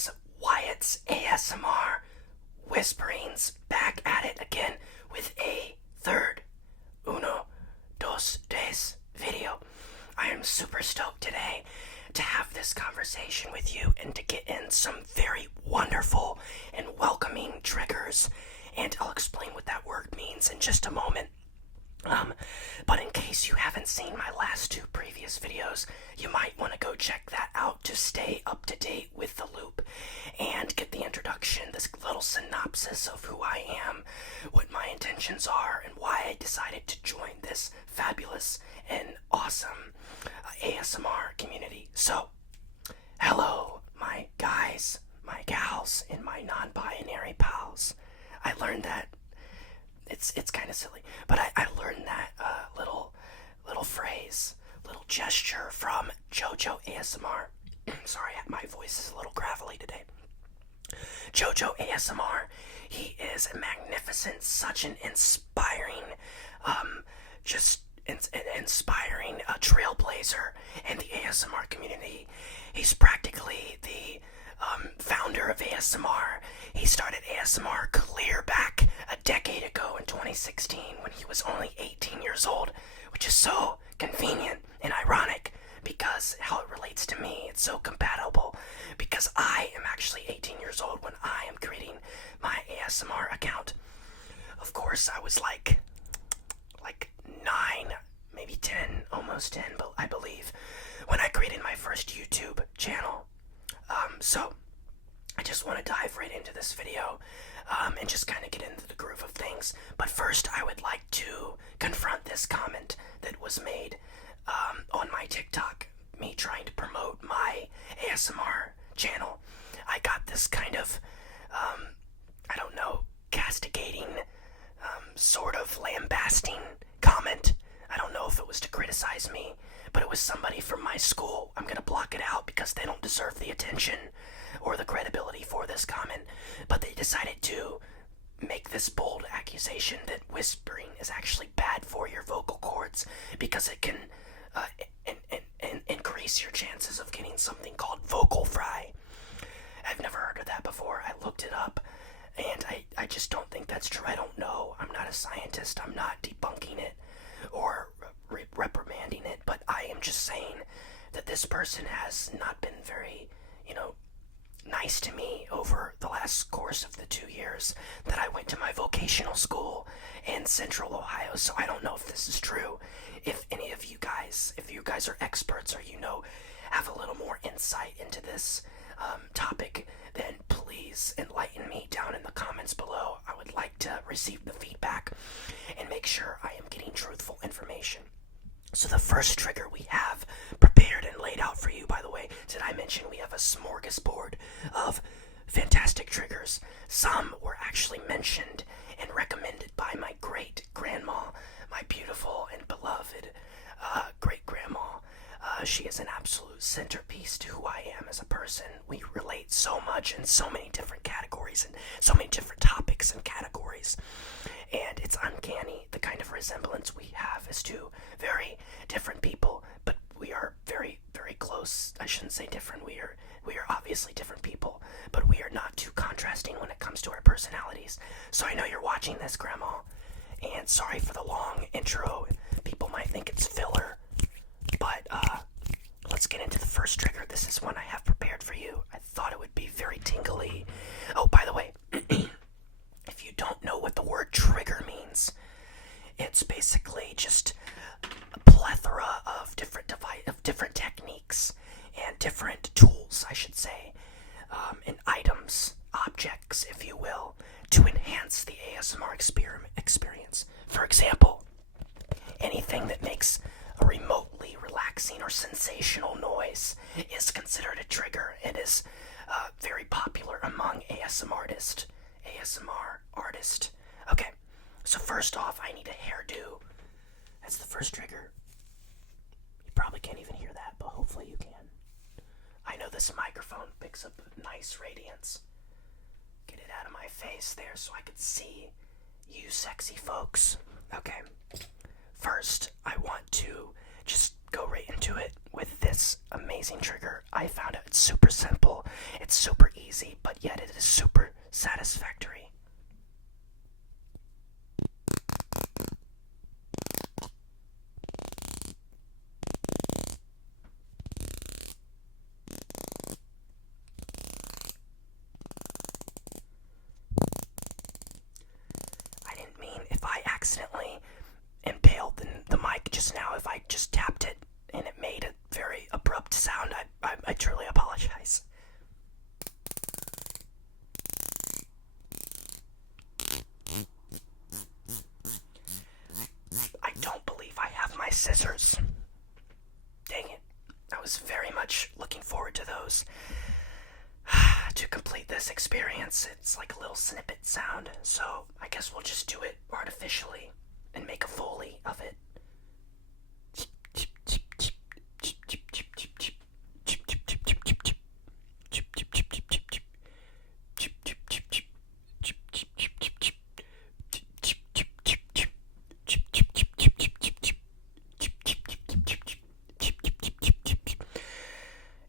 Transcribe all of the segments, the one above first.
guys, Wyatt's ASMR Whisperings back at it again with a third uno, dos, tres video. I am super stoked today to have this conversation with you and to get in some very wonderful and welcoming triggers, and I'll explain what that word means in just a moment. But in case you haven't seen my last two previous videos, you might want to go check that out to stay up to date with the loop and get the introduction, this little synopsis of who I am, what my intentions are, and why I decided to join this fabulous and awesome ASMR community. So, hello, my guys, my gals, and my non-binary pals. I learned that it's kind of silly, but I learned that little phrase, little gesture from JoJo ASMR. Sorry, my voice is a little gravelly today. JoJo ASMR, he is a magnificent, such an inspiring, inspiring trailblazer in the ASMR community. He's practically the founder of ASMR. He started ASMR clear back a decade ago in 2016 when he was only 18 years old, which is so convenient and ironic because how it relates to me, it's so compatible because I am actually 18 years old when I am creating my ASMR account. Of course, I was like 9, maybe 10, almost 10, but I believe, when I created my first YouTube channel. So I just want to dive right into this video and just kind of get into the groove of things. But first, I would like to confront this comment that was made on my TikTok, me trying to promote my ASMR channel. I got this kind of, I don't know, castigating, sort of lambasting comment. I don't know if it was to criticize me, but it was somebody from my school. I'm gonna block it out because they don't deserve the attention or the credibility for this comment, but they decided to make this bold accusation that whispering is actually bad for your vocal cords because it can increase your chances of getting something called vocal fry. I've never heard of that before. I looked it up, and I just don't think that's true. I don't know. I'm not a scientist. I'm not debunking it or reprimanding it, but I am just saying that this person has not been very, nice to me over the last course of the 2 years that I went to my vocational school in Central Ohio. So I don't know if this is true. If any of you guys, if you guys are experts or have a little more insight into this topic, then please enlighten me down in the comments below. I would like to receive the feedback and make sure I am getting truthful information. So the first trigger we have prepared and laid out for you, by the way, did I mention we have a smorgasbord of fantastic triggers? Some were actually mentioned and recommended by my great-grandma, my beautiful and beloved great-grandma. She is an absolute centerpiece to who I am as a person. We relate so much in so many different categories and so many different topics and categories. And it's uncanny the kind of resemblance we have as two very different people, but we are very, very close. I shouldn't say different. We are obviously different people, but we are not too contrasting when it comes to our personalities. So I know you're watching this, Grandma, and sorry for the long intro. People might think it's filler, but let's get into the first trigger. This is one I have prepared for you. I thought it would be very tingly. Oh, by the way, if you don't know what the word trigger means, it's basically just a plethora of different techniques and different tools, I should say, and items, objects, if you will, to enhance the ASMR experience. For example, anything that makes a remotely relaxing or sensational noise is considered a trigger. It is very popular among ASMR artists. Okay, so first off, I need a hairdo. That's the first trigger. You probably can't even hear that, but hopefully you can. I know this microphone picks up nice radiance. Get it out of my face there so I can see you sexy folks. Okay, first I want to just go right into it with this amazing trigger. I found out it's super simple, it's super easy. easy, but yet it is super satisfactory. I didn't mean if I accidentally impaled the mic just now, if I just tapped it and it made a very abrupt sound, I truly apologize. I don't believe I have my scissors. Dang it. I was very much looking forward to those. To complete this experience, it's like a little snippet sound, so I guess we'll just do it artificially and make a Foley of it.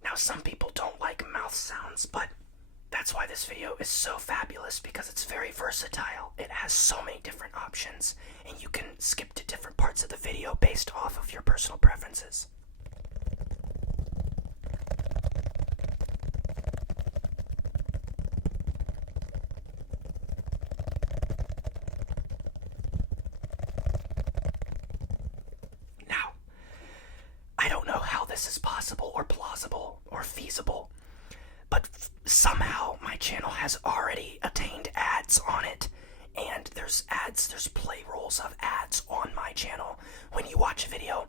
Now, some people don't like mouth sounds, but that's why this video is so fabulous, because it's very versatile. It has so many different options, and you can skip to different parts of the video based off of your personal preferences. Now, I don't know how this is possible or plausible or feasible, but somehow my channel has already attained ads on it, and there's play rolls of ads on my channel when you watch a video,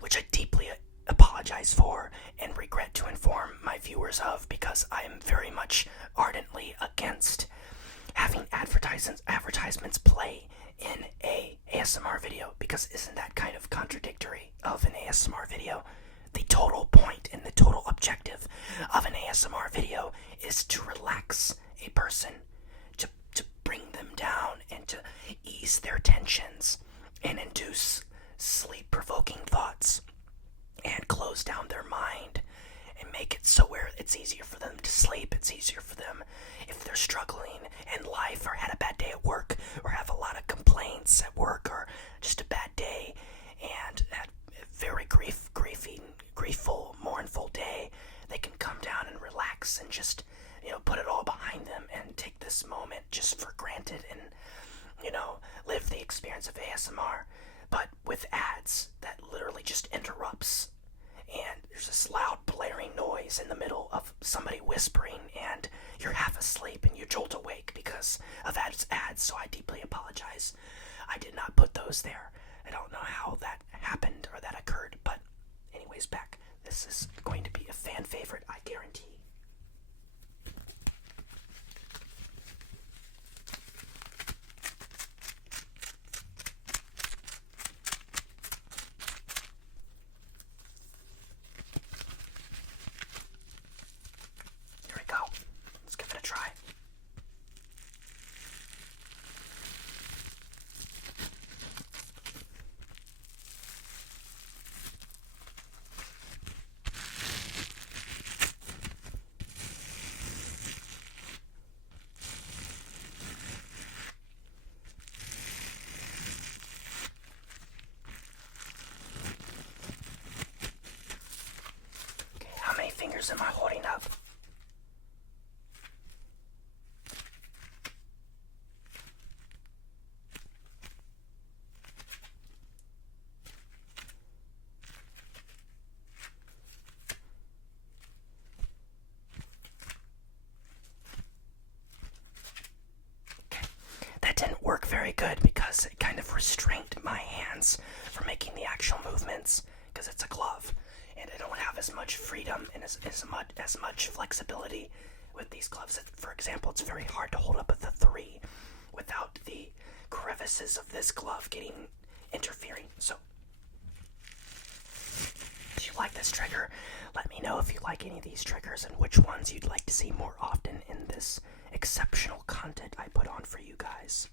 which I deeply apologize for and regret to inform my viewers of, because I am very much ardently against having advertisements play in a ASMR video, because isn't that kind of contradictory of an ASMR video? The total point and the total objective of an ASMR video is to relax a person, to bring them down and to ease their tensions and induce sleep-provoking thoughts and close down their mind and make it so where it's easier for them to sleep. It's easier for them if they're struggling in life or had a bad day at work or have a lot of complaints at work or just a bad day and had a very griefful, mournful day. They can come down and relax and just, put it all behind them and take this moment just for granted and, live the experience of ASMR. But with ads, that literally just interrupts, and there's this loud blaring noise in the middle of somebody whispering, and you're half asleep and you jolt awake because of ads, so I deeply apologize. I did not put those there. I don't know how that happened or that occurred, but anyways, back. This is going to be a fan favorite, I guarantee. Here we go. Let's give it a try. How many fingers am I holding up? Okay. That didn't work very good because it kind of restrained my hands from making the actual movements, because it's a glove. And I don't have as much freedom and as much flexibility with these gloves. For example, it's very hard to hold up at the 3 without the crevices of this glove interfering. So, if you like this trigger, let me know if you like any of these triggers and which ones you'd like to see more often in this exceptional content I put on for you guys.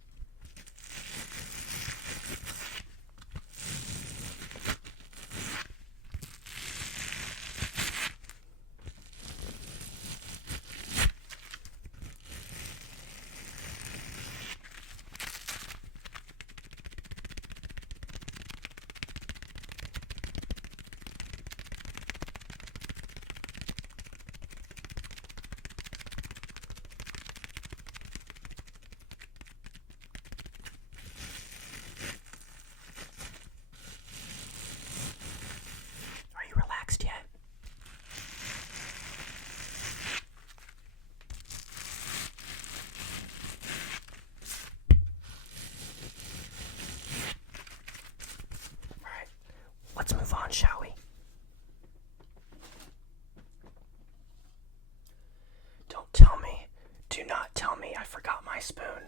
my spoon.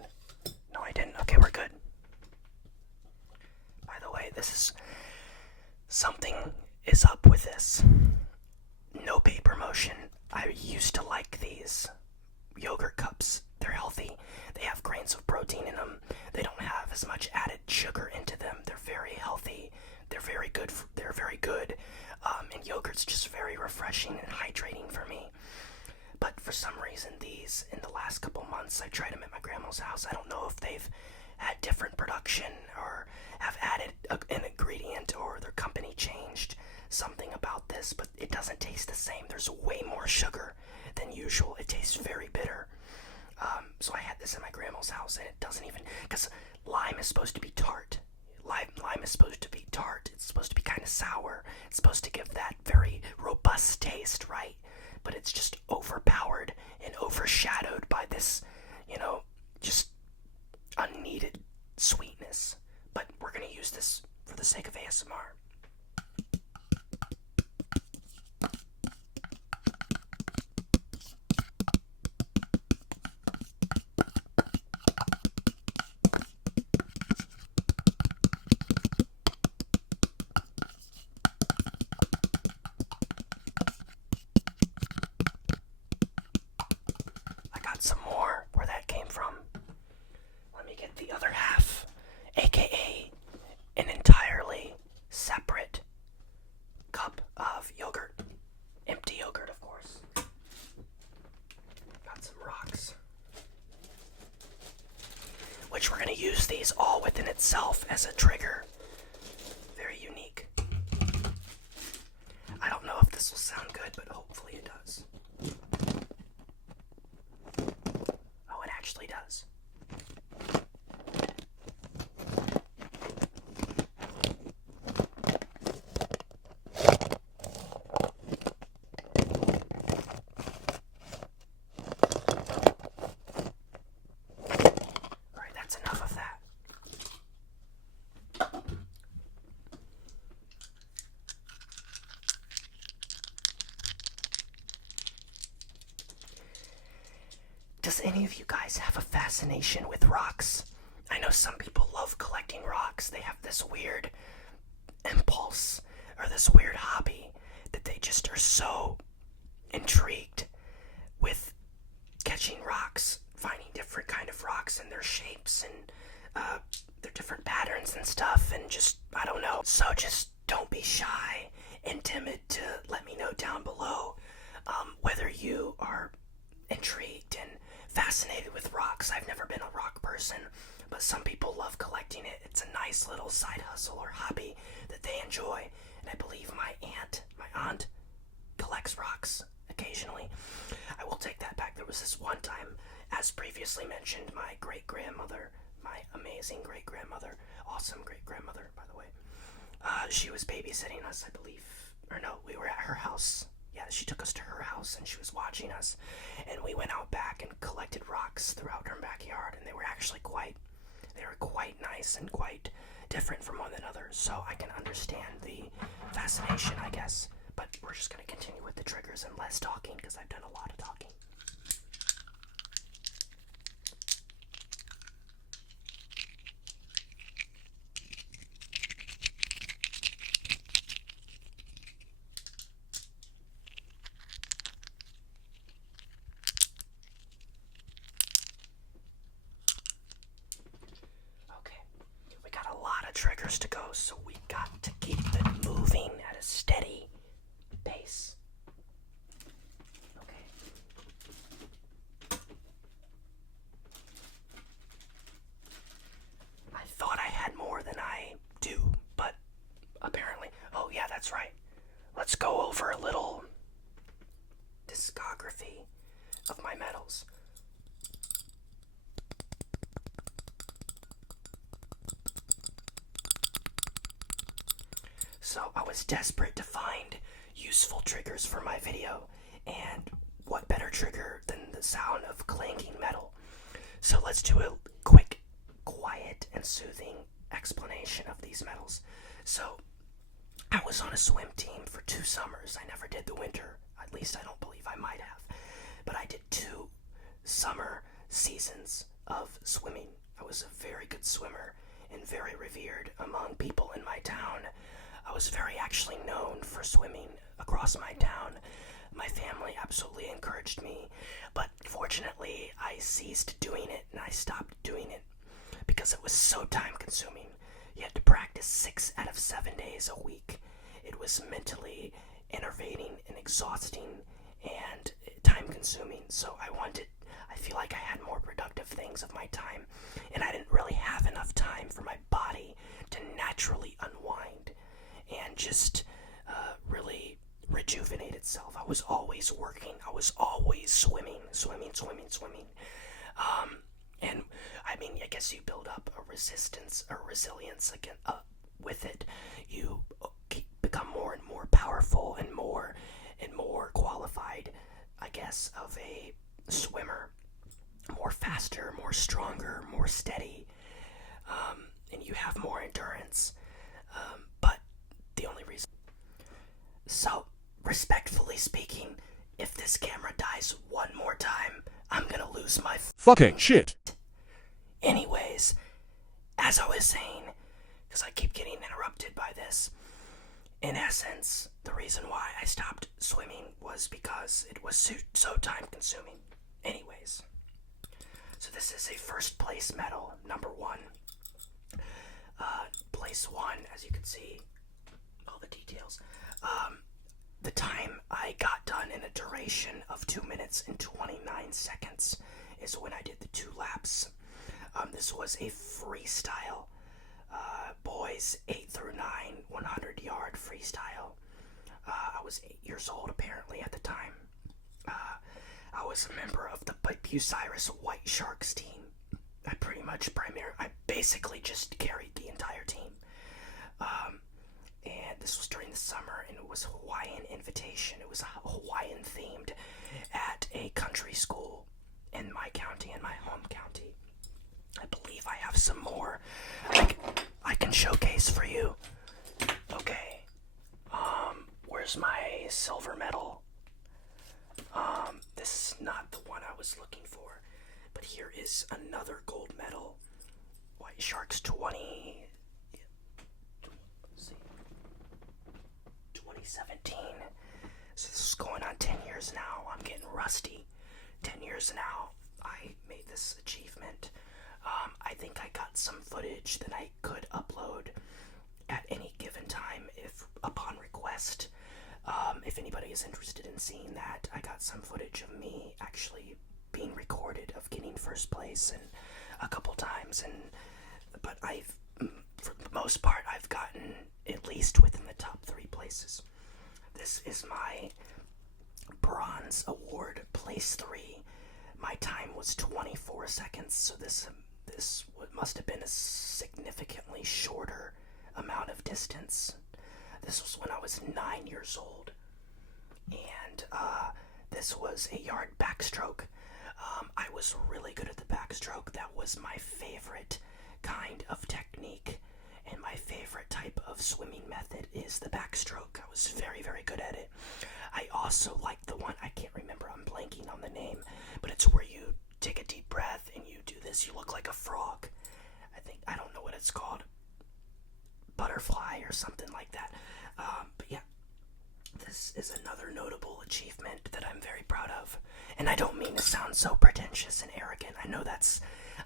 No, I didn't. Okay, we're good. By the way, this is... something is up with this. No paper motion. I used to like these yogurt cups. They're healthy. They have grains of protein in them. They don't have as much added sugar into them. They're very healthy. They're very good. And yogurt's just very refreshing and hydrating for me. But for some reason, these, in the last couple months, I tried them at my grandma's house. I don't know if they've had different production or have added an ingredient or their company changed something about this, but it doesn't taste the same. There's way more sugar than usual. It tastes very bitter. So I had this at my grandma's house, and it doesn't even... because lime is supposed to be tart. Lime is supposed to be tart. It's supposed to be kind of sour. It's supposed to give that very robust taste, right? But it's just overpowered and overshadowed by this, just unneeded sweetness. But we're going to use this for the sake of ASMR. Some more where that came from. Let me get the other half, aka an entirely separate cup of yogurt. Empty yogurt, of course. Got some rocks, which we're going to use these all within itself as a trigger. Very unique. I don't know if this will sound good, but hopefully it does. Actually does. Alright, that's enough of that. Does any of you guys have a fascination with rocks? I know some people love collecting rocks. They have this weird impulse or this weird hobby that they just are so intrigued with catching rocks, finding different kind of rocks and their shapes and their different patterns and stuff, and just, I don't know. So just don't be shy and timid to let me know down below whether you are intrigued and fascinated with rocks. I've never been a rock person, but some people love collecting it. It's a nice little side hustle or hobby that they enjoy. And I believe my aunt collects rocks occasionally. I will take that back. There was this one time, as previously mentioned, my great-grandmother, my amazing great-grandmother, awesome great-grandmother, by the way, she was babysitting us, I believe. Or no, we were at her house. Yeah, she took us to her house and she was watching us, and we went out back and collected rocks throughout her backyard, and they were actually quite nice and quite different from one another, so I can understand the fascination, I guess. But we're just going to continue with the triggers and less talking, because I've done a lot of talking. Triggers to go, so we got to keep it moving at a steady pace. Okay. I thought I had more than I do, but apparently... Oh yeah, that's right. Let's go over a little discography of my metals. So I was desperate to find useful triggers for my video, and what better trigger than the sound of clanking metal. So let's do a quick, quiet, and soothing explanation of these metals. So I was on a swim team for 2 summers. I never did the winter. At least I don't believe I might have. But I did 2 summer seasons of swimming. I was a very good swimmer and very revered among people in my town. I was very actually known for swimming across my town. My family absolutely encouraged me, but fortunately I ceased doing it and I stopped doing it because it was so time consuming. You had to practice 6 out of 7 days a week. It was mentally enervating and exhausting and time consuming, so I feel like I had more productive things of my time, and I didn't really have enough time for my body to naturally unwind and just really rejuvenate itself. I was always working. I was always swimming. And I mean, I guess you build up a resilience again with it. You become more and more powerful and more qualified, I guess, of a swimmer. More faster, more stronger, more steady, and you have more endurance. But the only reason. So, respectfully speaking, if this camera dies one more time, I'm gonna lose my fucking shit. Anyways, as I was saying, because I keep getting interrupted by this, in essence, the reason why I stopped swimming was because it was so time consuming. Anyways, so this is a first place medal, number 1. Place 1, as you can see, all the details. The time I got done in a duration of 2 minutes and 29 seconds is when I did the 2 laps. This was a freestyle, boys 8 through 9, 100-yard freestyle. I was 8 years old apparently at the time. I was a member of the Bucyrus White Sharks team. I basically just carried the entire team. And this was during the summer, and it was Hawaiian Invitation. It was Hawaiian themed at a country school in my county, in my home county. I believe I have some more I can showcase for you. Okay. Where's my silver medal? This is not the one I was looking for, but here is another gold medal. White Sharks 2017. So this is going on 10 years now. I'm getting rusty. 10 years now, I made this achievement. I think I got some footage that I could upload at any given time if upon request. If anybody is interested in seeing that, I got some footage of me actually being recorded of getting first place and a couple times, but for the most part, I've gotten at least within the top 3 places. This is my bronze award, place 3. My time was 24 seconds, so this must have been a significantly shorter amount of distance. This was when I was 9 years old, and this was a yard backstroke. I was really good at the backstroke. That was my favorite kind of technique, and my favorite type of swimming method is the backstroke. I was very, very good at it. I also like the one, I can't remember, I'm blanking on the name, but it's where you take a deep breath and you do this. You look like a frog. I don't know what it's called. Butterfly or something like that. But yeah, this is another notable achievement that I'm very proud of. And I don't mean to sound so pretentious and arrogant. I know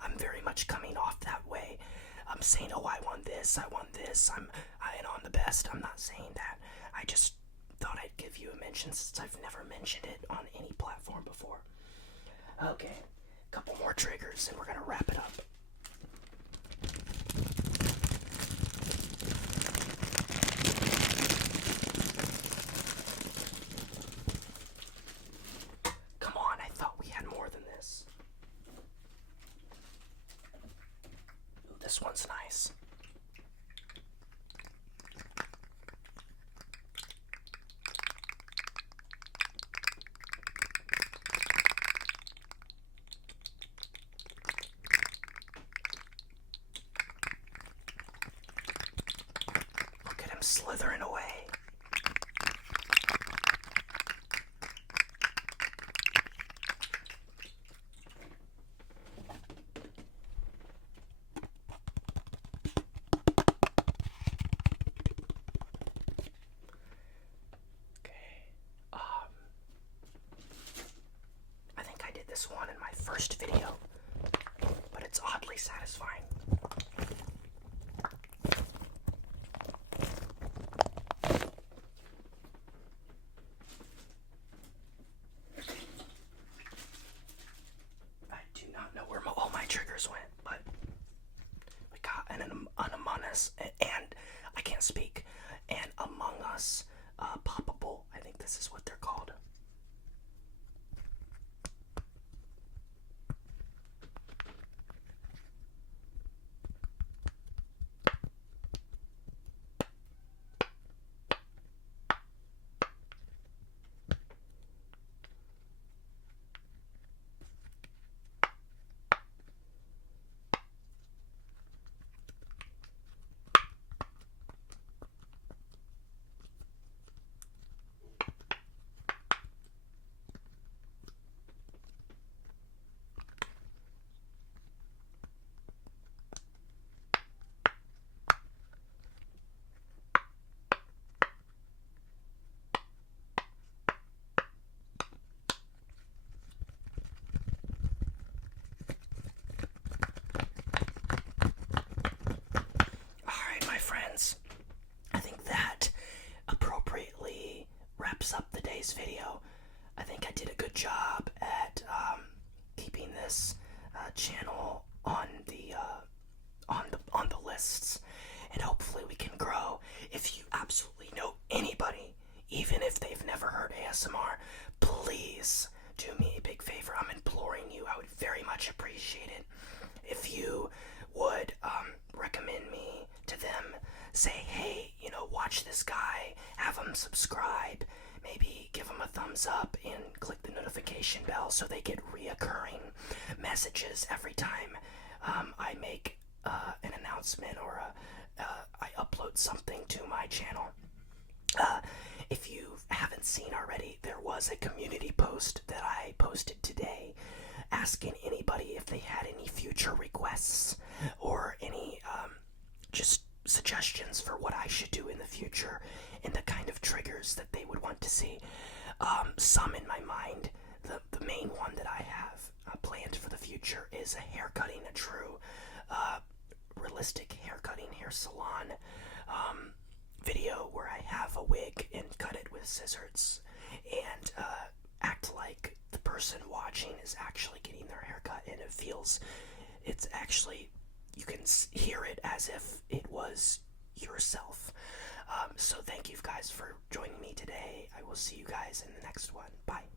I'm very much coming off that way. I'm saying, oh, I won this, I'm the best. I'm not saying that. I just thought I'd give you a mention since I've never mentioned it on any platform before. Okay, a couple more triggers and we're gonna wrap it up. Come on, I thought we had more than this. Ooh, this one's nice. Look at him slithering away. worst video, but it's oddly satisfying. I do not know where all my triggers went, but we got an Among Us, and I can't speak, and Among Us poppable. I think this is what they're called. I think that appropriately wraps up the day's video. I think I did a good job at keeping this channel on the lists, and hopefully we can grow. If you absolutely know anybody, even if they've never heard ASMR, please do me a big favor. I'm imploring you. I would very much appreciate it if you would recommend me to them. Say, hey, watch this guy, have them subscribe, maybe give them a thumbs up and click the notification bell so they get reoccurring messages every time I make an announcement or I upload something to my channel. If you haven't seen already, there was a community post that I posted today asking anybody if they had any future requests or any just suggestions for what I should do in the future and the kind of triggers that they would want to see. Some in my mind. The main one that I have planned for the future is a haircutting, a true realistic haircutting, hair salon video where I have a wig and cut it with scissors and act like the person watching is actually getting their haircut, and it's actually, you can hear it as if it was yourself. So thank you guys for joining me today. I will see you guys in the next one. Bye.